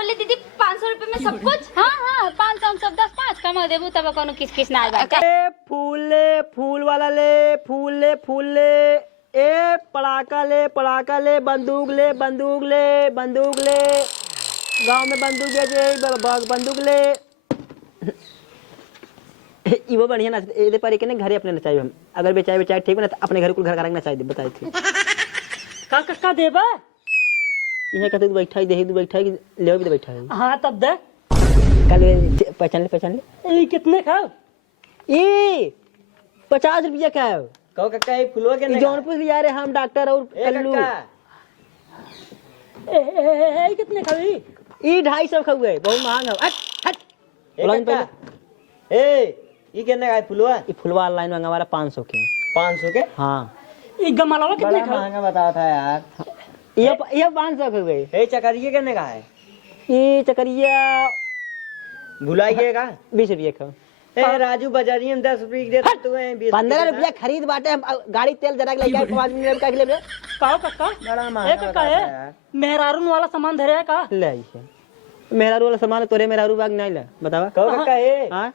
बोले दीदी 500 रुपए में सब कुछ। हाँ 500 हम सब 10-5 कमा देबू तब कोनो किस ना बाटे। फूल ले फूल वाला ले फूल ले फूल ले ए पड़ाका ले बंदूक ले बंदूक ले गांव में बंदूक बेचे बंदूक ले इवो बढ़िया ना ए पर एक ने घरे अपने नचाई हम अगर बेचाए ठीक बना तो अपने घर को घर करके नचाई दे बताई थी का देबा इहे कहते तू बैठा दे तू बैठा ले भी बैठा है। हां तब दे कल पहचान ले ए कितने खाओ ए 50 रुपया का है कहो काका ये फुलवा के नहीं जौनपुर लिया रे हम डॉक्टर और कल्लू ए कितने खाओ ई 250 खाओगे बहुत महंगा हट हट ए काका ए ये कितने का है फुलवा? ई फुलवा ऑनलाइन मंगावा 500 के 500 के। हां ये गमलावा कितने खाओ? महंगा बताया था यार। ये 500 खाओगे ए चकरिया कितने का है? ई चकरिया भुलाइएगा 20 रुपये खाओ। ए राजू बाजारी में 10 रुपये देते तू 15 रुपया खरीद बाटे हम गाड़ी तेल जरा के लेके 5 मिनट का ले ले काओ काका बड़ा ए महंगा काका है मेहरारून वाला सामान धरे का ले आई मेहरारू वाला सामान तोरे मेहरारू बाग नहीं ले बतावा कहो काका ए हां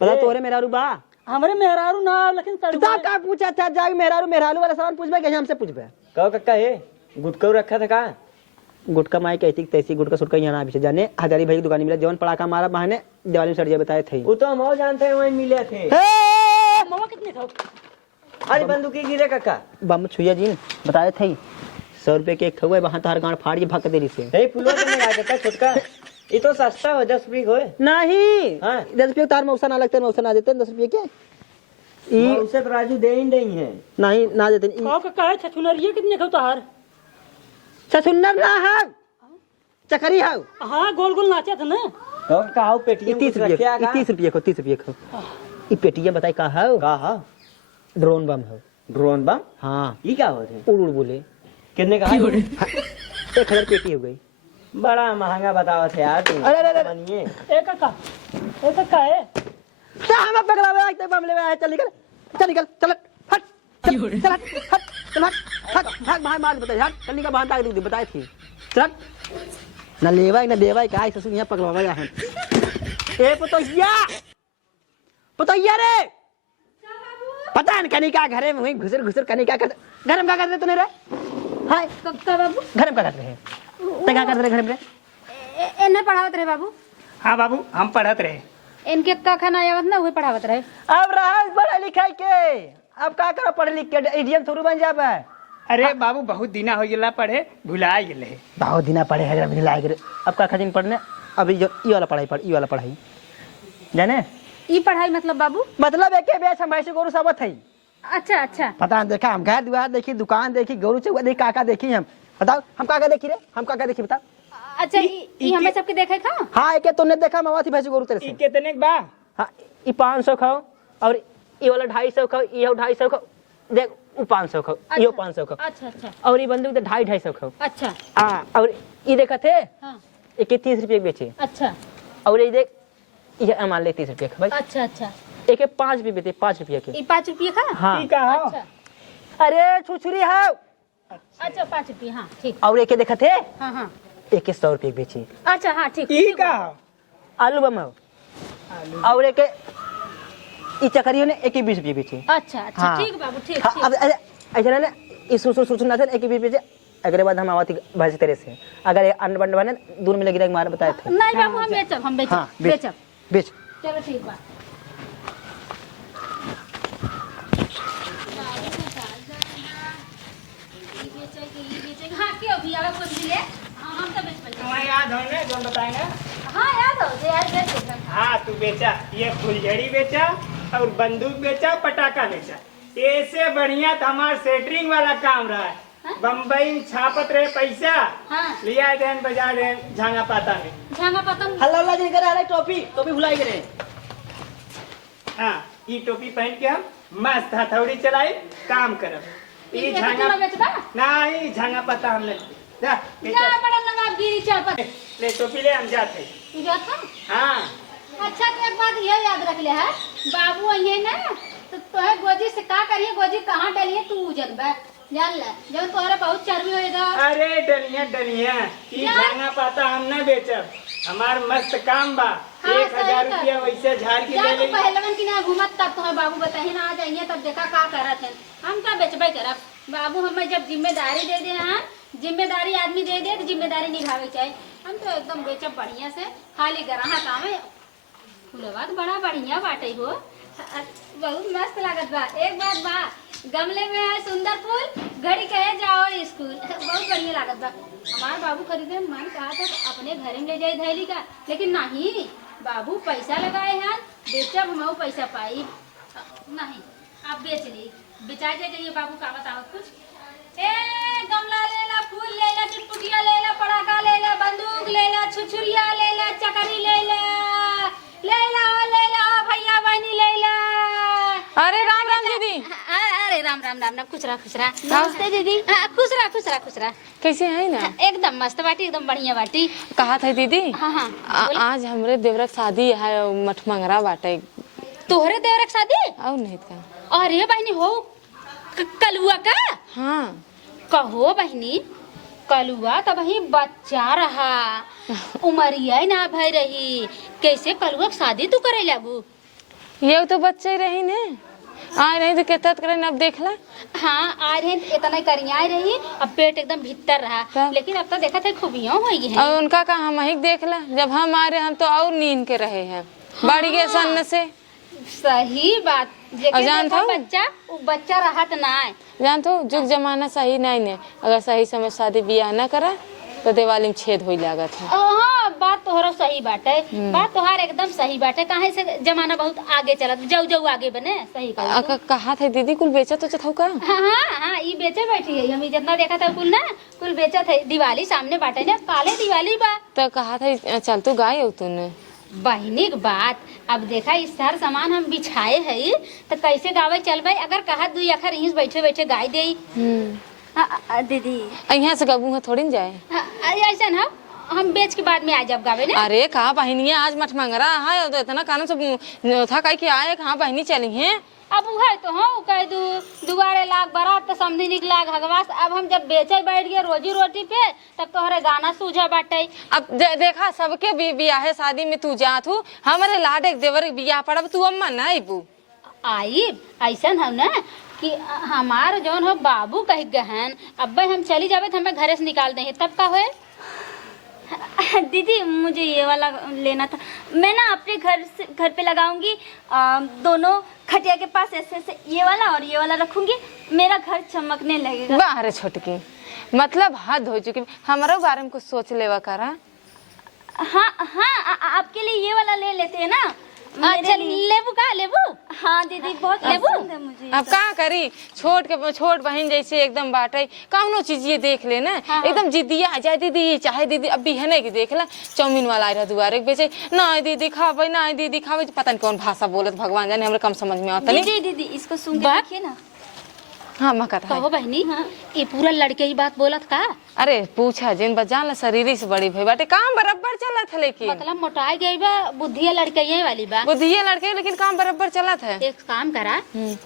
बता तोरे मेहरारू बा हमरे मेहरारू ना लेकिन तू का पूछा था जाके मेहरारू वाला सामान पूछबे कि हमसे पूछबे कहो काका ए गुटका रखा था का गुटका माई कहती तैसी गुटका सुटका यहाँ ना भी जाने हजारी भाई की दुकान मिला जवन पड़ाका मारा बहाने दिवाली में सड़िया बताए थे वो तो हम और जानते हैं वहीं मिले थे। मामा कितने खाओ? अरे बंदूकी गिरे काका बम छुया जी बताए थे 100 रुपए के एक खहुए वहां तो हर गांड फाड़ के भक देरी से ए फुलवा कितने का है काका छोटका? ये तो सस्ता हो 10 रुपये होए नहीं हाँ 10 रुपये तार मौसा ना लगते मौसा ना देते 10 रुपये के उसे तो राजू दे ही नहीं है। नहीं ना देते काओ काका है छछुनरिया कितने खाओ तोहार? ससुन्नर ना है चकरी है हां गोल गोल नाचे थे ना कहो काका आओ पेटीएम 30 रुपये को 30 रुपये को ई पेटीएम बताई का है का है ड्रोन बम है ड्रोन बम। हां ये क्या होते हैं? उड़ उड़ बोले कितने का है? 1000 पेटी हो गई बड़ा महंगा बतावा थे यार तुम। अरे बनिए ए काका है हम पकड़ा हुआ है बम ले आया चल निकल चल हट चल हट भाई मार बता हट चल निकल बाहर ताक दी बताई थी चल ना लेवा ना देवा का ससुर यहां पकड़वा है ए पुतैया रे पता है कनिका घरे में हुई घुसर कनिका कर घर में क्या करते तूने रे हाय कक्का बाबू घर में क्या करते हैं ते क्या करते घर में एने पढ़ावत रहे बाबू। हां बाबू हम पढ़त रहे इनके का खाना आवत ना वही पढ़ावत रहे। अब रहा बड़ा लिखाई के अब का करो पढ़ लिख के इडियट थोड़ी बन जाबे। अरे बाबू बहुत दिना हो गेला पढ़े भुला गेले बहुत दिना पढ़े है अभी लायक अब का खजिन पढ़ने अभी जो ई वाला पढ़ाई जाने ई पढ़ाई मतलब बाबू मतलब एक बेच हम भैंस गोरु सब थई। अच्छा पता देखा हम घर द्वार देखी दुकान देखी गोरु चौका देखी काका देखी हम बताओ हम काका देखी रे हम काका देखी बताओ। अच्छा ई हमें सबके देखे खा। हां एके तूने देखा मावा थी भैंस गोरु तेरे से कितने बा? हां ई 500 खाओ और ई वाला 250 खाओ ई 250 खाओ देख उ 500 खाओ यो 500 खाओ अच्छा और ये बंदूक 250 खाओ अच्छा हां और ये देखा थे हां एक 30 रुपए बेचे अच्छा और ये देख ये मान ले 30 रुपए का भाई अच्छा एक 5 रुपए बेचे 5 रुपए के ई 5 रुपये का। हां ठीक है अच्छा अरे छुछुरी है अच्छा 5 रुपये हाँ ठीक। और एक देखा थे हाँ एक 100 रुपए बेचे अच्छा हाँ ठीक। ठीक है आलू बम और एक ई चकरियों ने एक 20 रुपए बेचे। अच्छा हाँ। ठीक बाबू ठीक हाँ, अब ऐसा ना इस सुना था एक 20 बेचे अगले बाद हम आवाती भाजी तेरे से अगर अन्न बंड बने दूर में लगी मार बताए थे नहीं बाबू हम बेचब हाँ, बेचब बेच चलो ठीक बा। हाँ क्यों भी आवा कुछ भी ले हम तो बेच पाएंगे। तुम्हें याद होने जो बताएंगे? हाँ याद हो यार बेच देगा। हाँ तू बेचा ये फुलझड़ी बेचा और बंदूक बेचा पटाखा बेचा ऐसे बढ़िया तो हमारा सेटरिंग वाला काम रहा है। बम्बई में छापत रहे पैसा हाँ लिया देन बाजार झांगा पाता में झांगा पतंग हल्ला जी कर रहा टोपी भुलाई करे। हाँ ये टोपी पहन के हम मस्त हथौड़ी चलाई काम करब। ये झांगा बेचबा नहीं झांगा पता हमने जा जा बड़ा लगा गिरी चापत ले टोपी ले हम जाते तू जाता। हाँ अच्छा तो एक बात ये याद रख ले है बाबू ये ना तो तोहे गोजी से का करिए गोजी कहाँ डालिए तू जनबा जान ले जब तोहरे बहुत चर्बी होएगा। अरे डलिया डलिया ई झांगा पाता हम ना बेचब, हमार मस्त काम बा। हाँ, 1000 सही कर। रुपया वैसे झाड़ के जा ले तू ले। पहलवन की ना घूमत तब तो बाबू बताही ना आ जाइए तब देखा का करत है। हम का बेचबे करब बाबू, हमें जब जिम्मेदारी दे दे, हाँ जिम्मेदारी आदमी दे दे तो जिम्मेदारी निभावे के चाहिए। हम तो एकदम बेचब बढ़िया से, खाली गराहा काम है। फूलवा तो बड़ा बढ़िया बाटे हो, बहुत मस्त लागत बा। एक बात बा, गमले में है सुंदर फूल, घड़ी कहे जाओ स्कूल, बहुत बढ़िया लागत बा। हमारे बाबू खरीदे मन कहा था अपने घर में ले जाए धैली का, लेकिन नहीं, बाबू पैसा लगाए हैं, बेचब हम पैसा पाई नहीं। आप बेच ली, बेचा जाइए बाबू का बताओ कुछ। ए गमला ले ला, फूल ले ला, चिटपुटिया ले ला, पटाखा ले ला, बंदूक ले ला, छुछुरिया ले ला, चकरी ले ला, ले ला भैया बहनी ले ला। अरे राम राम दीदी। अरे राम राम राम राम, खुश रहा खुश रहा। नमस्ते दीदी। खुश रहा खुश रहा खुश रहा। कैसे है ना? एकदम मस्त बाटी, एकदम बढ़िया बाटी। कहा था दीदी? हाँ हाँ आज हमरे देवरक शादी है, मठमंगरा बाटे। तोहरे देवरक शादी? और नहीं का? अरे बहनी हो कलुआ का? हाँ कहो बहनी, कलुआ तब ही बच्चा रहा, उमरिया ना भई रही, कैसे कलुआ की शादी तू करे लागू? ये तो बच्चे ही रही ने, आए नहीं तो कहता करे अब देख ला। हाँ आ रहे इतना करिया रही, अब पेट एकदम भीतर रहा, तब? लेकिन अब तो देखा था खूबियों हो गई है। और उनका का हम ही देख ला, जब हम आ रहे हम तो और नींद के रहे हैं। बढ़ गए सन से। सही बात। और जानत हूँ? बच्चा वो बच्चा रहा तो ना, जानते हो जुग जमाना सही नहीं ने, अगर सही समय शादी ब्याह न करा तो दिवाली में छेद हो लागत है। हाँ बात तोहरा सही बात है, बात तोहार एकदम सही बात है। काहे से जमाना बहुत आगे चलत, जाऊ जाऊ आगे बने, सही कहा था दीदी कुल बेचा तो चथौ का? हाँ हाँ हाँ ये बेचे बैठी है, हम जितना देखा था कुल ना कुल बेचा था। दिवाली सामने बाटे ना, काले दिवाली बा। तो कहा था चल तू गाय हो तूने। बहनी के बात, अब देखा इस सार सामान हम बिछाए है तो कैसे गावे चल भाई, अगर कहा दू अखर यहीं बैठे बैठे गाय दे। दीदी यहाँ से गबू थोड़ी न जाए। ऐसा ना हम बेच के बाद में आ जाब गावे ना। अरे कहा बहनिया आज मठमंगरा है तो इतना कानून से था कह के आए, कहाँ बहनी चली हैं? अब है तो हाँ कह दू दुआरे लाग बारात तो समझी निकला घगवास। अब हम जब बेचे बैठ गए रोजी रोटी पे तब तोहरे गाना सूझा बाटे। अब देखा सबके बियाह है, शादी में तू जात हूँ, हमारे लाडे देवर बियाह पड़ब तू अम्मा न आईबू। आई ऐसा हम ना कि हमार जौन हो बाबू कह गहन, अब हम चली जावे तो हमें घरे से निकाल दें, तब का होए? दीदी मुझे ये वाला लेना था, मैं ना अपने घर पे लगाऊंगी, दोनों खटिया के पास ऐसे ऐसे ये वाला और ये वाला रखूंगी, मेरा घर चमकने लगेगा। बाहर छोटकी मतलब हद हो चुकी, हमारे बारे में कुछ सोच लेवा करा। हाँ हाँ आपके लिए ये वाला ले लेते हैं ना। अच्छा लेबू का लेबू? हाँ दीदी बहुत लेबू पसंद है मुझे। अब का करी, छोट बहन जैसे एकदम बाटे, कौनो चीज ये देख ले ना। हाँ। एकदम जिद्दिया आ जाए दीदी चाहे दीदी अब भी है ना कि देख ला चाउमीन वाला आ रहा दुआरे बेचे, ना दीदी खावे ना दीदी खावे, पता नहीं कौन भाषा बोलत भगवान जाने, हमरे कम समझ में आता नहीं। दीदी दीदी इसको सुन के देखिए ना। हाँ मका कहो बहनी, ये पूरा लड़के ही बात बोलत का? अरे पूछा जिन बजान ला शरीर से बड़ी भई बाटे, काम बराबर चलत है लेकिन मतलब मोटाई गई बा, बुद्धिया लड़के वाली बा। बुद्धिया लड़के लेकिन काम बराबर चलत है। एक काम करा,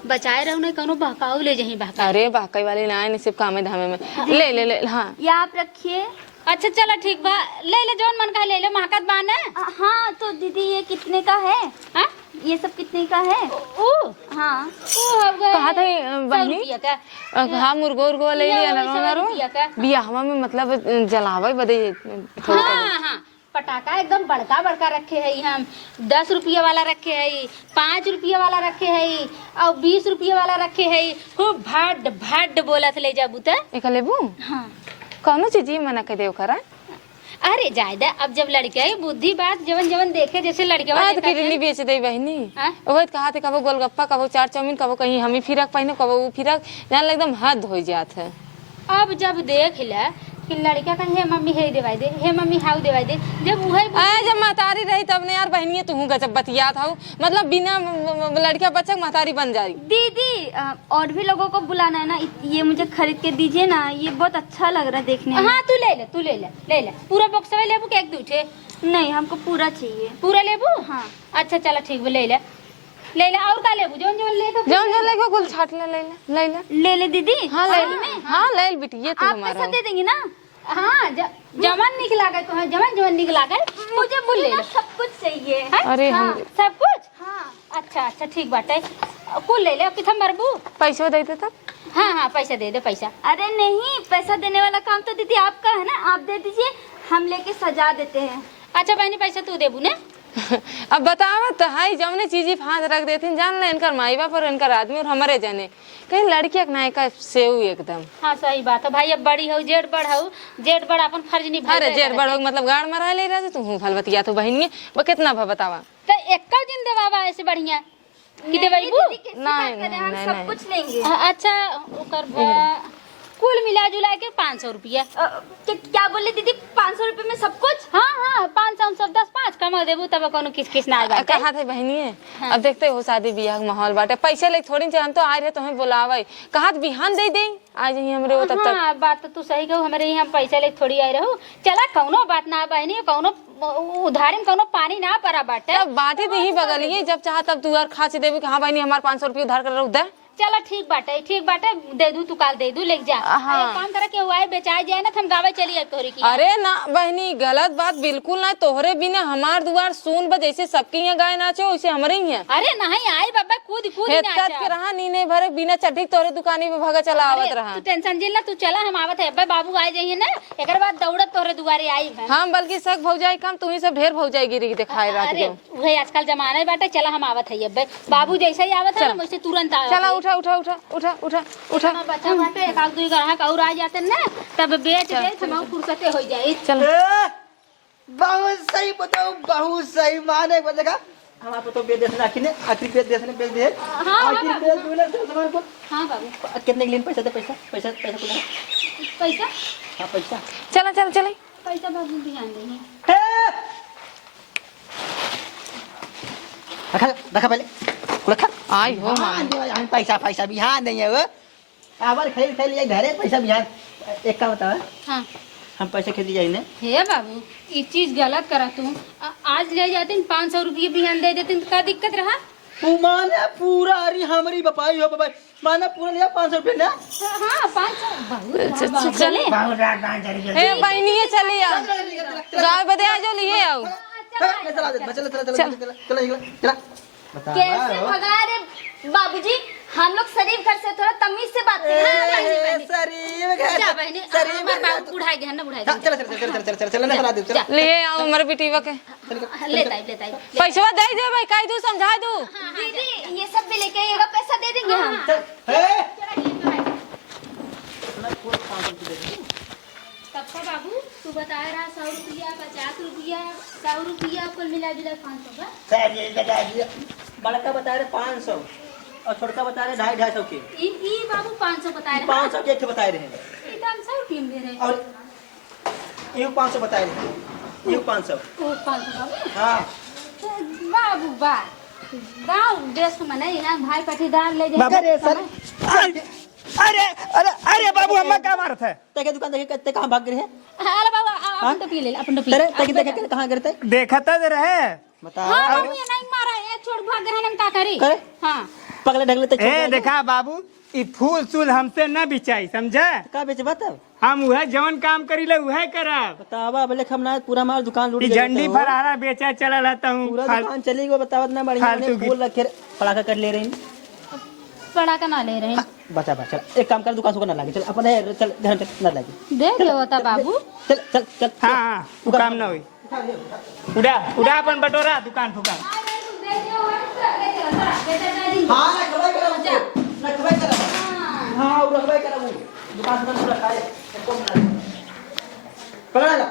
बचाए रहो नहीं कौनो बहकाऊ ले जही बहका। अरे बाकई वाली ना है, सिर्फ कामे धामे में ले ले ले। हाँ ये आप रखिए। अच्छा चलो ठीक बा, ले ले जौन मन का ले ले, महकत बा ना। हाँ तो दीदी ये कितने का है? हाँ? ये सब कितने का है? ओ हाँ कहा था बहनी? 100 रुपया का। हाँ मुर्गो उर्गो ले लिया ना 100 रुपया का। बियाहवा में मतलब जलावे बदे हाँ हाँ पटाखा एकदम बड़का बड़का रखे है, हम 10 रुपया वाला रखे है, 5 रुपया वाला रखे है और 20 रुपया वाला रखे है। खूब भड भड बोलत ले जाबू त। एक लेबू? हाँ कौनो चीज ही मना के देव करा। अरे जायदा अब जब लड़के है बुद्धि बात जवन जवन देखे जैसे लड़के आज किडनी बेच दे बहनी। हाँ? ओह कहा थे कबो गोलगप्पा कबो चार चाउमीन कबो कहीं हमी फिरक पहने कबो वो फिरक, जान एकदम हद हो जात है। अब जब देख ला कि लड़का कहीं हे मम्मी हे देवाई दे, हे मम्मी हाउ देवाई दे, जब वही जब महतारी रही तब ने यार बहनिया तू गजब बतिया था, मतलब बिना लड़का बच्चा महतारी बन जाए। दीदी और भी लोगों को बुलाना है ना, ये मुझे खरीद के दीजिए ना, ये बहुत अच्छा लग रहा है देखने में। हाँ तू ले ले पूरा बॉक्स में लेबू के एक दूठे? नहीं हमको पूरा चाहिए। पूरा लेबू? हाँ अच्छा चलो ठीक है ले ले। ले ले और का लेबू जोन जोन ले तो जौन जौन लेके कुल छाट ले ले ले ले दीदी। हाँ ले ले हाँ ले ले बेटी ये तो आप हमारा पैसा हो। दे देंगे ना? हाँ जमन निक लागे तो है जमन निक लागे मुझे बोले ना सब कुछ चाहिए। अरे हाँ, हम सब कुछ हाँ अच्छा ठीक बाटे कुल ले ले किथम मरबू पैसा देते तब हाँ पैसा दे दे पैसा अरे नहीं, पैसा देने वाला काम तो दीदी आपका है ना, आप दे दीजिए, हम लेके सजा देते हैं। अच्छा बहनी पैसा तू देबू ने अब बतावा तो हाई जौने चीज फांस रख देथिन जान ले इनकर माई बाप और इनकर आदमी और हमारे जाने कहीं लड़की एक नायका सेव एकदम। हाँ सही बात है भाई अब बड़ी हो जेठ बड़ हो जेठ बड़ अपन फर्ज निभा अरे जेठ बड़ मतलब गाड़ मरा ले रहा तू हूँ फलवतिया तो बहनी वो कितना भा बतावा तो एक दिन देवा ऐसे बढ़िया कि देबू दीदी कैसी नहीं, बात कर रहे हैं, हम नहीं, सब नहीं। कुछ लेंगे। अच्छा ओकर कुल मिला जुला के 500 रुपया क्या बोले दीदी, 500 रुपए में सब कुछ? हाँ 500 सब 10 कमा देबू तब कोनो किस ना आए कहा थे बहनी अब देखते हो शादी ब्याह का माहौल बाटे पैसे ले थोड़ी हम तो आए रहे तुम्हें बुलावे कहा बिहान दे दे आज ही हमरे वो तब तक। हाँ बात तो तू सही कहू हमारे यहाँ पैसा ले थोड़ी आई रहू चला कौनो बात ना बहनी कौनो उधारी में कौनो पानी ना पड़ा बाटे तब बाटे दी बगल ही जब चाह तब तू यार खा देवी कि हाँ बहनी हमारे 500 रुपये उधार कर रहा दे चला ठीक बाटे दे दू तू काल दे दू ले जा हाँ। एक काम करे के हुआ बेचाए जाए ना तो हम गावे चली तोहरी की अरे ना बहनी गलत बात बिल्कुल ना तोहरे बिना हमार दुआर सुन बा जैसे सबके यहाँ गाय नाचो वैसे हमारे ही है अरे नहीं आई बाबा कूद हेतत के रहा नीने भरे बिना चढ़ी तोरे दुकानी पे भगा चला आवत रहा तू टेंशन जिल ना तू चला हम आवत है अब्बा बाबू आए जाइए ना एक बाद दौड़त तोहरे दुआरे आई है हम बल्कि सक भौजाई कम तू ही सब ढेर भौजाई गिरी दिखाए रहा अरे वही आजकल जमाना बाटे चला हम आवत है अब्बा बाबू जैसे ही आवत है वैसे तुरंत आवत चला उठा उठा उठा उठा उठा उठा हमारा बच्चा बाटे एक आध दुई ग्राहक और आ जाते ना तब बेच हम फुर्सते हो जाए चल बहुत सही बताओ बहुत सही माने बोलेगा हमारे तो बेच देना आखिर ने आखिर बेच देना बेच दे आखिर बेच दो ना सामान को हाँ बाबू कितने के लिए पैसा दे पैसा पैसा पैसा को पैसा हाँ पैसा चला चल चले पैसा बाबू ध्यान देंगे रखा रखा पहले रखा आई हो हाँ पैसा पैसा बिहान नहीं है वो आवर खरीद खरीद लिया घरे पैसा बिहान एक का बताओ हाँ हम पैसे खरीद जाए हे बाबू ये चीज गलत करा तू आज ले जाते 500 रुपये बिहान दे देते तो क्या दिक्कत रहा माने पूरा अरे हमारी बपाई हो बपाई माने पूरा लिया 500 रुपये ना हाँ 500 चले ए बहनी चली आओ गाय बदे आ जाओ लिए आओ चला चला चला चला चला चला कैसे भगा रहे बाबूजी, हम लोग शरीफ घर से थोड़ा तमीज से बात लिए आओ हमारे बेटीवा के पैसा दे दे भाई कह दू समझा दू दीदी ये सब भी लेके आइएगा, पैसा दे देंगे हम। सबका बाबू तू बता रहा 100 रुपया 50 रुपया 100 रुपया कुल मिला जुला 500 का बड़का बता रहे 500 और छोटका बता रहे 250 के ई बाबू 500 बता रहा 500 के एक बता रहे हैं ई तो हम 100 टीम दे रहे और ये 500 बता रहे हैं ये 500 ओ 500 बाबू हाँ बाबू बा गांव देश में नहीं ना भाई पटीदार ले जाए अरे सर अरे अरे अरे बाबू हमें क्या मारत है तेरे दुकान देखे कितने कहाँ भाग गए हैं अरे बाबू अपन तो पी ले अपन तो पी तेरे तेरे देखे कहाँ गए थे देखा तो रहे बता हां बाबू ये नहीं मारा है छोड़ भाग गए हम का करी करे हां पगले ढगले तक ए देखा बाबू ई फूल सूल हमसे न बिचाई समझे का बेचबा तब हम वह जवन काम करीले वह करब बतावा बोले हम ना पूरा माल दुकान लूट ई झंडी फरहारा बेचा चला रहता हूँ पूरा दुकान चली गई बतावा ना बढ़िया फालतू ने की। फूल रखे पड़ाका कर ले रहे हैं पड़ा का ना ले रहे बचा बचा चल एक काम कर दुकान सुखा ना लागे चल अपन है, चल घर तक ना लागे देख लो होता बाबू चल चल चल हाँ हाँ वो काम न हुई उड़ा उड़ा अपन बटोरा दुकान फुकान हाँ रखवाई करा रखवाई करा हाँ रखवाई करा दुकान सुखा पूरा खाए पकड़ा